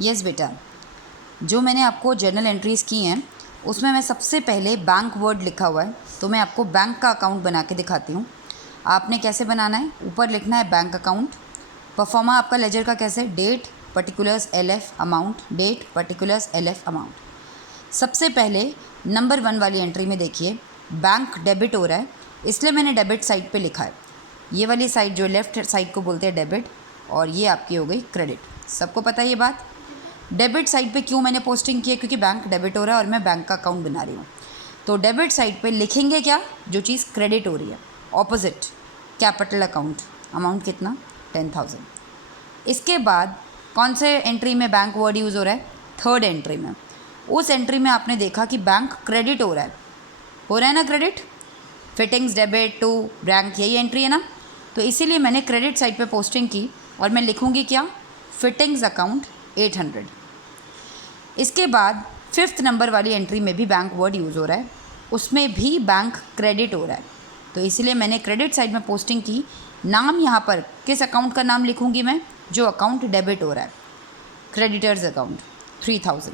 Yes बेटा, जो मैंने आपको जर्नल एंट्रीज़ की हैं उसमें मैं सबसे पहले बैंक वर्ड लिखा हुआ है, तो मैं आपको बैंक का अकाउंट बना के दिखाती हूँ। आपने कैसे बनाना है, ऊपर लिखना है बैंक अकाउंट। परफॉर्मा आपका लेजर का कैसे, date particulars LF amount, date particulars LF amount. सबसे पहले नंबर 1 वाली एंट्री में देखिए बैंक डेबिट हो रहा है, इसलिए मैंने डेबिट साइड पे लिखा है। ये वाली साइड जो लेफ़्ट साइड को बोलते हैं डेबिट, और ये आपकी हो गई क्रेडिट। सबको पता है ये बात। डेबिट साइड पे क्यों मैंने पोस्टिंग की है, क्योंकि बैंक डेबिट हो रहा है और मैं बैंक का अकाउंट बना रही हूँ। तो डेबिट साइड पे लिखेंगे क्या, जो चीज़ क्रेडिट हो रही है। ऑपोजिट कैपिटल अकाउंट, अमाउंट कितना 10,000। इसके बाद कौन से एंट्री में बैंक वर्ड यूज़ हो रहा है, थर्ड एंट्री में। उस एंट्री में आपने देखा कि बैंक क्रेडिट हो रहा है ना credit, fittings debit to bank, यही एंट्री है ना। तो इसीलिए मैंने क्रेडिट साइड पे पोस्टिंग की और मैं लिखूँगी क्या, फिटिंग्स अकाउंट 800। इसके बाद 5th नंबर वाली एंट्री में भी बैंक वर्ड यूज़ हो रहा है, उसमें भी बैंक क्रेडिट हो रहा है, तो इसीलिए मैंने क्रेडिट साइड में पोस्टिंग की। नाम यहाँ पर किस अकाउंट का नाम लिखूँगी मैं, जो अकाउंट डेबिट हो रहा है, क्रेडिटर्स अकाउंट 3000।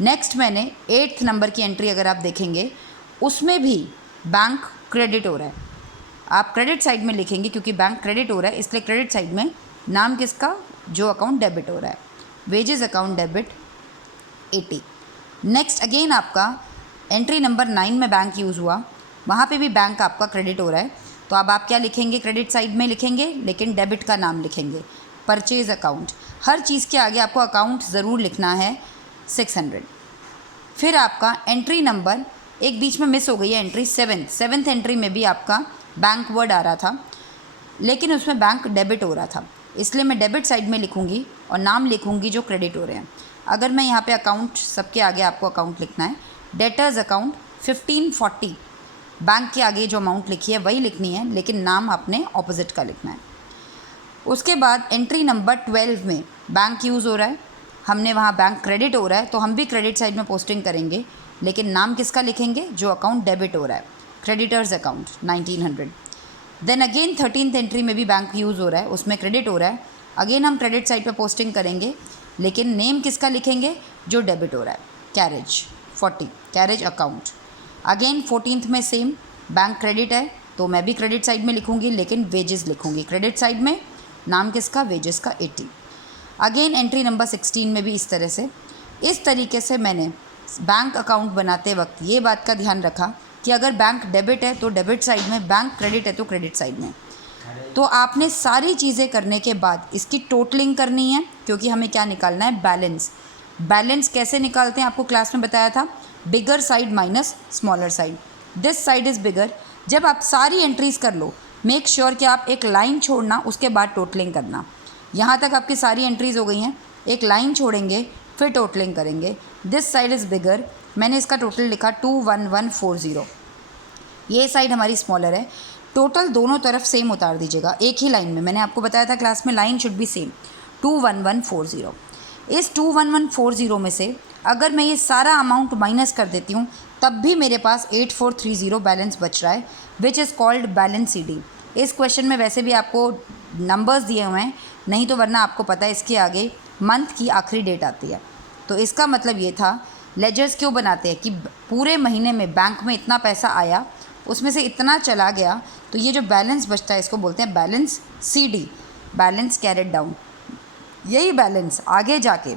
नेक्स्ट मैंने 8th नंबर की एंट्री अगर आप देखेंगे उसमें भी बैंक क्रेडिट हो रहा है। आप क्रेडिट साइड में लिखेंगे क्योंकि बैंक क्रेडिट हो रहा है, इसलिए क्रेडिट साइड में नाम किसका, जो अकाउंट डेबिट हो रहा है, wages account debit 80। Next again आपका एंट्री नंबर 9 में बैंक यूज़ हुआ, वहाँ पे भी बैंक आपका क्रेडिट हो रहा है, तो अब आप क्या लिखेंगे, क्रेडिट साइड में लिखेंगे लेकिन डेबिट का नाम लिखेंगे, परचेज अकाउंट। हर चीज़ के आगे आपको अकाउंट ज़रूर लिखना है 600। फिर आपका एंट्री नंबर एक बीच में मिस हो गई है, एंट्री 7th एंट्री में भी आपका बैंक वर्ड आ रहा था, लेकिन उसमें बैंक डेबिट हो रहा था, इसलिए मैं डेबिट साइड में लिखूँगी और नाम लिखूँगी जो क्रेडिट हो रहे हैं। अगर मैं यहाँ पे अकाउंट, सबके आगे आपको अकाउंट लिखना है, डेटर्स अकाउंट 1540, बैंक के आगे जो अमाउंट लिखी है वही लिखनी है, लेकिन नाम आपने ऑपोजिट का लिखना है। उसके बाद एंट्री नंबर 12 में बैंक यूज़ हो रहा है, हमने वहाँ बैंक क्रेडिट हो रहा है, तो हम भी क्रेडिट साइड में पोस्टिंग करेंगे, लेकिन नाम किसका लिखेंगे, जो अकाउंट डेबिट हो रहा है, creditors account 1900। Then again 13th entry में भी बैंक यूज़ हो रहा है, उसमें क्रेडिट हो रहा है, अगेन हम क्रेडिट साइड पे पोस्टिंग करेंगे, लेकिन नेम किसका लिखेंगे, जो डेबिट हो रहा है, carriage 40, carriage account. Again 14th में सेम बैंक क्रेडिट है, तो मैं भी क्रेडिट साइड में लिखूँगी, लेकिन वेजेस लिखूँगी क्रेडिट साइड में, नाम किसका, वेजेस का 80। अगेन एंट्री नंबर 16 में भी इस तरह से, इस तरीके से मैंने बैंक अकाउंट बनाते वक्त ये बात का ध्यान रखा कि अगर बैंक डेबिट है तो डेबिट साइड में, बैंक क्रेडिट है तो क्रेडिट साइड में। तो आपने सारी चीज़ें करने के बाद इसकी टोटलिंग करनी है, क्योंकि हमें क्या निकालना है, बैलेंस। बैलेंस कैसे निकालते हैं आपको क्लास में बताया था, bigger side minus smaller side, this side is bigger. जब आप सारी एंट्रीज़ कर लो, मेक श्योर कि आप एक लाइन छोड़ना, उसके बाद टोटलिंग करना। यहाँ तक आपकी सारी एंट्रीज़ हो गई हैं, एक लाइन छोड़ेंगे फिर टोटलिंग करेंगे। दिस साइड इज़ बिगर, मैंने इसका टोटल लिखा 21140, ये साइड हमारी स्मॉलर है। टोटल दोनों तरफ सेम उतार दीजिएगा एक ही लाइन में, मैंने आपको बताया था क्लास में लाइन शुड बी सेम, 21140। इस 21140 में से अगर मैं ये सारा अमाउंट माइनस कर देती हूँ, तब भी मेरे पास 8430 बैलेंस बच रहा है, which is called balance CD। इस क्वेश्चन में वैसे भी आपको नंबर्स दिए हुए हैं, नहीं तो वरना आपको पता है इसके आगे मंथ की आखिरी डेट आती है। तो इसका मतलब ये था, लेजर्स क्यों बनाते हैं कि पूरे महीने में बैंक में इतना पैसा आया, उसमें से इतना चला गया, तो ये जो बैलेंस बचता है इसको बोलते हैं balance CD, balance carried down. यही बैलेंस आगे जाके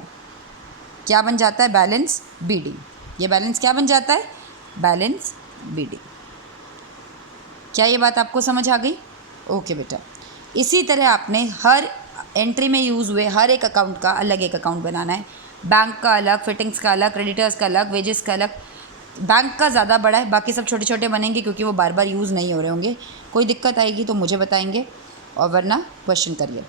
क्या बन जाता है, बैलेंस BD। ये बैलेंस क्या बन जाता है, बैलेंस BD। क्या ये बात आपको समझ आ गई? ओके बेटा, इसी तरह आपने हर एंट्री में यूज़ हुए हर एक अकाउंट का अलग एक अकाउंट बनाना है, बैंक का अलग, फिटिंग्स का अलग, क्रेडिटर्स का अलग, वेजेस का अलग। बैंक का ज़्यादा बड़ा है, बाकी सब छोटे छोटे बनेंगे क्योंकि वो बार बार यूज़ नहीं हो रहे होंगे। कोई दिक्कत आएगी तो मुझे बताएंगे, और वरना क्वेश्चन करिए।